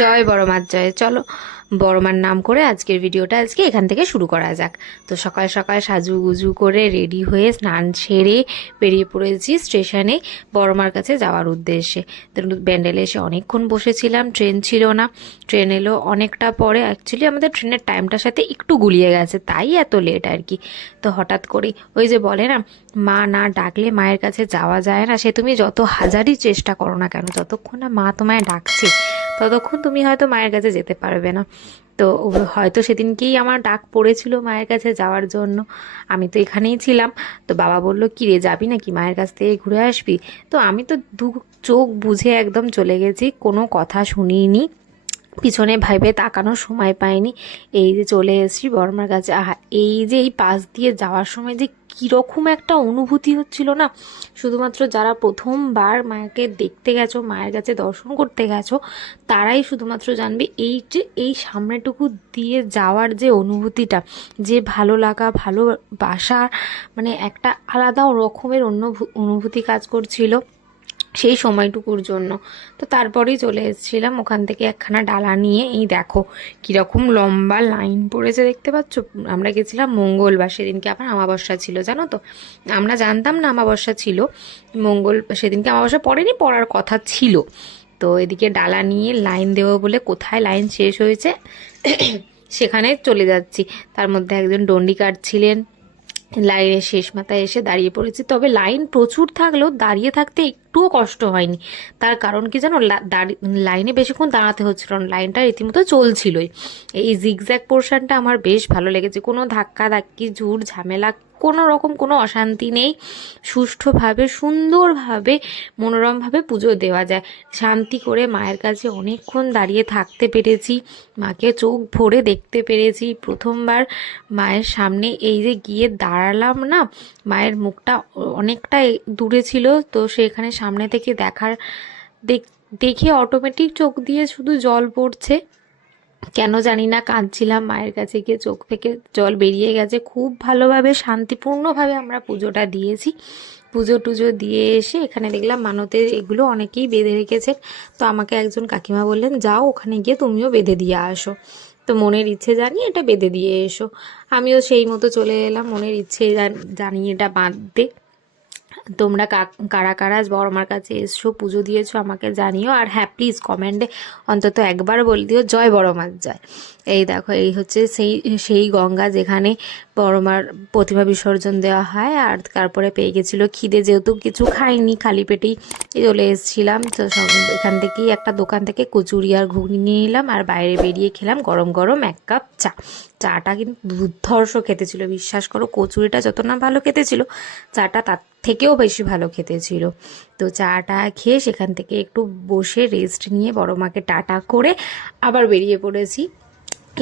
জয় বড় মার জয়। চলো, বড় মার নাম করে আজকের ভিডিওটা আজকে এখান থেকে শুরু করা যাক। তো সকাল সকাল সাজু গুজু করে রেডি হয়ে স্নান সেরে বেরিয়ে পড়েছি স্টেশনে বড় মার কাছে যাওয়ার উদ্দেশ্যে। ব্যান্ডেলে এসে অনেকক্ষণ বসেছিলাম, ট্রেন ছিল না। ট্রেন এলো অনেকটা পরে। অ্যাকচুয়ালি আমাদের ট্রেনের টাইমটার সাথে একটু গুলিয়ে গেছে, তাই এত লেট আর কি। তো হঠাৎ করে ওই যে বলে না, মা না ডাকলে মায়ের কাছে যাওয়া যায় না। সে তুমি যত হাজারই চেষ্টা করো না কেন, যতক্ষণ না মা তোমায় ডাকছে ততক্ষণ তুমি হয়তো মায়ের কাছে যেতে পারবে না। তো হয়তো সেদিনকেই আমার ডাক পড়েছিল মায়ের কাছে যাওয়ার জন্য। আমি তো এখানেই ছিলাম। তো বাবা বলল কি রে যাবি নাকি মায়ের কাছ থেকে ঘুরে আসবি? তো আমি তো দু চোখ বুঝে একদম চলে গেছি, কোনো কথা শুনিনি। পিছনে ভাইবে তাকানোর সময় পাইনি। এই যে চলে এসেছি বর্মার কাছে। আহা, এই যে এই পাশ দিয়ে যাওয়ার সময় যে কীরকম একটা অনুভূতি হচ্ছিল না। শুধুমাত্র যারা প্রথমবার মাকে দেখতে গেছো, মায়ের কাছে দর্শন করতে গেছো, তারাই শুধুমাত্র জানবে এই যে এই সামনেটুকু দিয়ে যাওয়ার যে অনুভূতিটা, যে ভালো লাগা, ভালোবাসা মানে একটা আলাদা রকমের অন্য অনুভূতি কাজ করছিল। সেই সময়টুকুর জন্য। তো তারপরেই চলে এসেছিলাম, ওখান থেকে একখানা ডালা নিয়ে, এই দেখো কীরকম লম্বা লাইন পড়েছে দেখতে পাচ্ছ? আমরা গেছিলাম মঙ্গলবার সেদিনকে আবার আমাবস্যা ছিল, জানো তো? আমরা জানতাম না আমাবস্যা ছিল, মঙ্গল সেদিনকে আমাবস্যা পড়েনি, পড়ার কথা ছিল। তো এদিকে ডালা নিয়ে লাইন দেবো বলে কোথায় লাইন শেষ হয়েছে? সেখানে চলে যাচ্ছি। তার মধ্যে একজন ডন্ডি কাটছিলেন লাইনের শেষ মাথায় এসে দাঁড়িয়ে পড়েছি। তবে লাইন প্রচুর থাকলেও দাঁড়িয়ে থাকতে একটুও কষ্ট হয়নি। তার কারণ কি জানো? লাইনে বেশিক্ষণ দাঁড়াতে হচ্ছিল না। লাইনটা রীতিমতো চলছিলই। এই জিগজ্যাগ পোর্শনটা আমার বেশ ভালো লেগেছে। কোনো ধাক্কা ধাক্কি ঝুট ঝামেলা কোনো রকম কোনো অশান্তি নেই। সুষ্ঠুভাবে, সুন্দরভাবে, মনোরমভাবে পুজো দেওয়া যায়। শান্তি করে মায়ের কাছে অনেকক্ষণ দাঁড়িয়ে থাকতে পেরেছি। মাকে চোখ ভরে দেখতে পেরেছি। প্রথমবার মায়ের সামনে এই যে গিয়ে দাঁড়ালাম না, মায়ের মুখটা অনেকটা দূরে ছিল। তো সেখানে সামনে থেকে দেখার দেখ, দেখে অটোমেটিক চোখ দিয়ে শুধু জল পড়ছে। কেন জানি না, কাঁদছিলাম, মায়ের কাছে গিয়ে চোখ থেকে জল বেরিয়ে গেছে। খুব ভালোভাবে, শান্তিপূর্ণভাবে আমরা পুজোটা দিয়েছি। পুজো টুজো দিয়ে এসে এখানে দেখলাম মানতের এগুলো অনেকেই বেঁধে রেখেছেন। তো আমাকে একজন কাকিমা বললেন, যাও ওখানে গিয়ে তুমিও বেঁধে দিয়ে আসো। তো মনের ইচ্ছে জানিয়ে এটা বেঁধে দিয়ে এসো। আমিও সেই মতো চলে এলাম, মনের ইচ্ছে জানিয়ে এটা বাঁধতে। তোমরা কারা কারা বড় বড়মার কাছে এসছো, পুজো দিয়েছ, আমাকে জানিও। আর হ্যাঁ প্লিজ কমেন্টে অন্তত একবার বল দিও, জয় বড় মাছ, জয়। এই দেখো, এই হচ্ছে সেই সেই গঙ্গা যেখানে বড়মার প্রতিভা বিসর্জন দেওয়া হয় আর তারপরে পেয়ে গেছিল খিদে, যেহেতু কিছু খাইনি, খালি পেটেই চলে এসেছিলাম। তো এখান থেকেই একটা দোকান থেকে কচুরি আর ঘুগনি নিয়ে নিলাম আর বাইরে বেরিয়ে খেলাম গরম গরম এক কাপ চা। চাটা কিন্তু দুর্ধর্ষ খেতে ছিল, বিশ্বাস করো, কচুরিটা যত না ভালো খেতে ছিল, চাটা তার থেকেও বেশি ভালো খেতে ছিল। তো চাটা খেয়ে সেখান থেকে একটু বসে রেস্ট নিয়ে বড় মাকে টাটা করে আবার বেরিয়ে পড়েছি।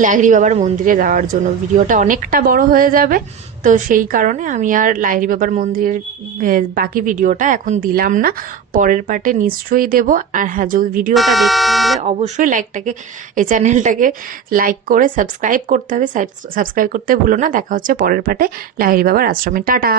লাহিড়ি বাবার মন্দিরে যাওয়ার জন্য। ভিডিওটা অনেকটা বড় হয়ে যাবে, তো সেই কারণে আমি আর লাহিড়ি বাবার মন্দিরের বাকি ভিডিওটা এখন দিলাম না। পরের পার্টে নিশ্চয়ই দেব। আর হ্যাঁ যদি ভিডিওটা দেখতে হলে অবশ্যই লাইকটাকে, এই চ্যানেলটাকে লাইক করে সাবস্ক্রাইব করতে হবে। সাবস্ক্রাইব করতে ভুলো না। দেখা হচ্ছে পরের পার্টে। লাহিড়ি বাবার আশ্রমে। টাটা!